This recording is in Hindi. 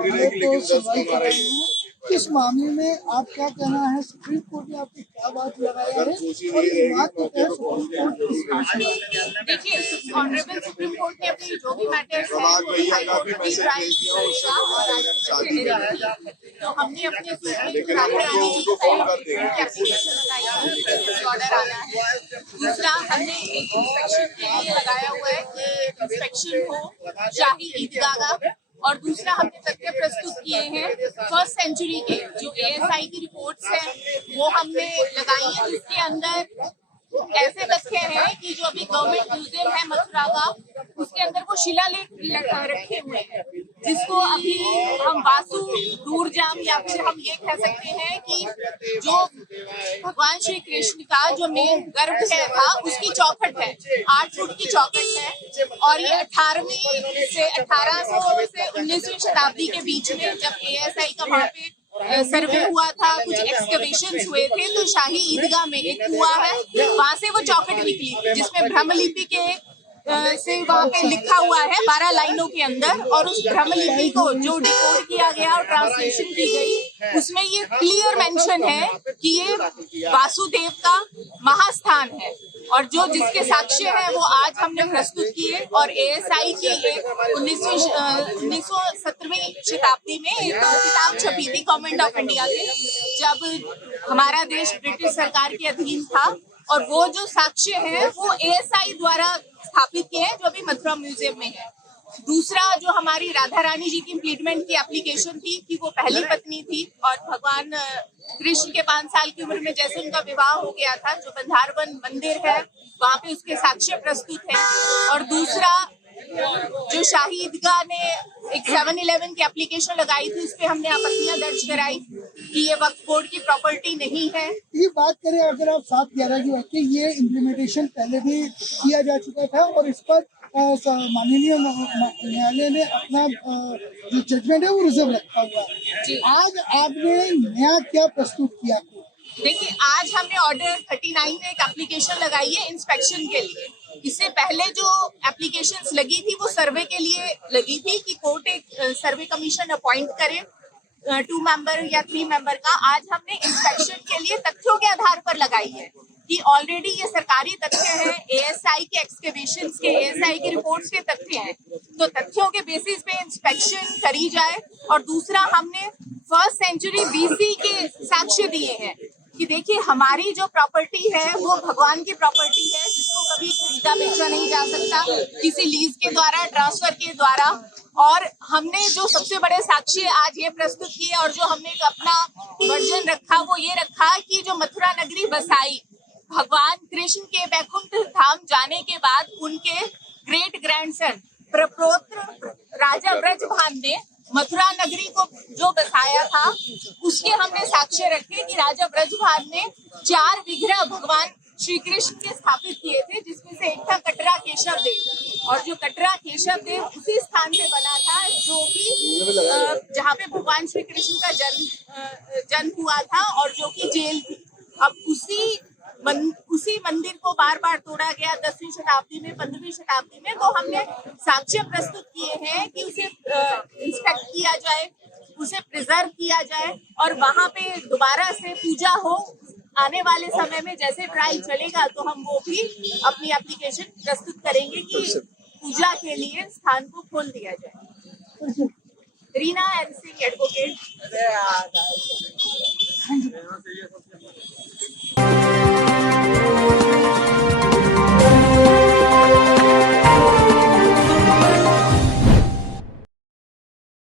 को सवाल कर रहे हैं। इस मामले में आप क्या कहना है? सुप्रीम कोर्ट ने आपकी क्या बात लगाया है और इस बात को क्या सुप्रीम कोर्ट देखिए, ऑनरेबल सुप्रीम कोर्ट ने अपनी जो भी मैटर्स है हाई कोर्ट में भी ट्राई करेगा और आज तो हमने अपने राधा रानी जी की एप्लीकेशन लगाई ऑर्डर आना है। दूसरा हमने एक इंस्पेक्शन के लिए लगाया हुआ है कि इंस्पेक्शन हो शाही ईदगाह का। और दूसरा हमने तथ्य प्रस्तुत किए हैं फर्स्ट सेंचुरी के जो ASI की रिपोर्ट्स हैं वो हमने लगाई है, जिसके अंदर ऐसे तथ्य हैं कि जो अभी गवर्नमेंट म्यूजियम है मथुरा का उसके अंदर वो शिलालेख रखे हुए हैं, जिसको अभी हम वासु दूरजाम या फिर हम ये कह सकते हैं कि जो भगवान श्री कृष्ण का जो मेन गर्भगृह था उसकी चौखट है, 8 फुट की चौखट है। और ये 18वीं से 1800 से 19वीं शताब्दी के बीच में जब ASI का वहाँ पे सर्वे हुआ था, कुछ एक्सकवेशंस हुए थे, तो शाही ईदगाह में एक कुआं है, वहां से वो चौखट निकली जिसमें ब्रह्मलिपि के से वहाँ पे लिखा हुआ है 12 लाइनों के अंदर। और उस ब्रह्मलिपि को जो डिकोड किया गया और ट्रांसलेशन की गई उसमें ये क्लियर मेंशन है कि ये वासुदेव का महास्थान है। और जो जिसके साक्ष्य है वो आज हमने प्रस्तुत किए। और ASI की एक 1917वीं शताब्दी में एक किताब छपी थी गवर्नमेंट ऑफ इंडिया के, जब हमारा देश ब्रिटिश सरकार के अधीन था। और वो जो साक्ष्य है वो ASI द्वारा स्थापित किए हैं जो अभी मथुरा म्यूजियम में है। दूसरा जो हमारी राधा रानी जी की इम्पीचमेंट की एप्लीकेशन थी कि वो पहली पत्नी थी और भगवान कृष्ण के 5 साल की उम्र में जैसे उनका विवाह हो गया था, जो बंधारवन मंदिर है वहाँ पे उसके साक्ष्य प्रस्तुत हैं। और दूसरा जो शाही ईदगाह ने एक 7-11 की एप्लीकेशन लगाई थी उस पे हमने आपत्तियां दर्ज कराई कि ये वक्फ बोर्ड की प्रॉपर्टी नहीं है। ये बात करें अगर आप 7-11 की बात की, ये इम्प्लीमेंटेशन पहले भी किया जा चुका था और इस पर माननीय न्यायालय ने अपना जो जजमेंट है वो रिजर्व रखा हुआ है। आज आपने नया क्या प्रस्तुत किया? देखिए, आज हमने ऑर्डर 39 में एक एप्लीकेशन लगाई है इंस्पेक्शन के लिए। इससे पहले जो एप्लीकेशंस लगी थी वो सर्वे के लिए लगी थी कि कोर्ट एक सर्वे कमीशन अपॉइंट करे 2 मेंबर या 3 मेंबर का। आज हमने इंस्पेक्शन के लिए तथ्यों के आधार पर लगाई है कि ऑलरेडी ये सरकारी तथ्य है, ASI के एक्सकेवेशंस के, ASI की रिपोर्ट्स के तथ्य हैं, तो तथ्यों के बेसिस पे इंस्पेक्शन करी जाए। और दूसरा हमने फर्स्ट सेंचुरी BC के साक्ष्य दिए हैं कि देखिए हमारी जो प्रॉपर्टी है वो भगवान की प्रॉपर्टी है, जिसको कभी खरीदा बेचा नहीं जा सकता किसी लीज के द्वारा, ट्रांसफर के द्वारा। और हमने जो सबसे बड़े साक्ष्य आज ये प्रस्तुत किए और जो हमने अपना वर्जन रखा वो ये रखा कि जो मथुरा नगरी बसाई भगवान कृष्ण के वैकुंठ धाम जाने के बाद उनके ग्रेट ग्रैंडसन प्रपौत्र राजा ब्रजभान ने मथुरा नगरी को जो बसाया था उसके हमने साक्ष्य रखे कि राजा ब्रजभान ने 4 विग्रह भगवान श्री कृष्ण के स्थापित किए थे, जिसमें से एक था कटरा केशव देव। और जो कटरा केशव देव उसी स्थान पे बना था जो कि जहाँ पे भगवान श्री कृष्ण का जन्म हुआ था और जो कि जेल थी। अब उसी मंदिर को बार बार तोड़ा गया 10वीं शताब्दी में, 15वीं शताब्दी में। तो हमने साक्ष्य प्रस्तुत किए हैं कि उसे इंस्पेक्ट किया जाए, उसे प्रिजर्व किया जाए और वहां पे दोबारा से पूजा हो। आने वाले समय में जैसे ट्रायल चलेगा तो हम वो भी अपनी एप्लीकेशन प्रस्तुत करेंगे कि पूजा के लिए स्थान को खोल दिया जाए। Reena N Singh advocate.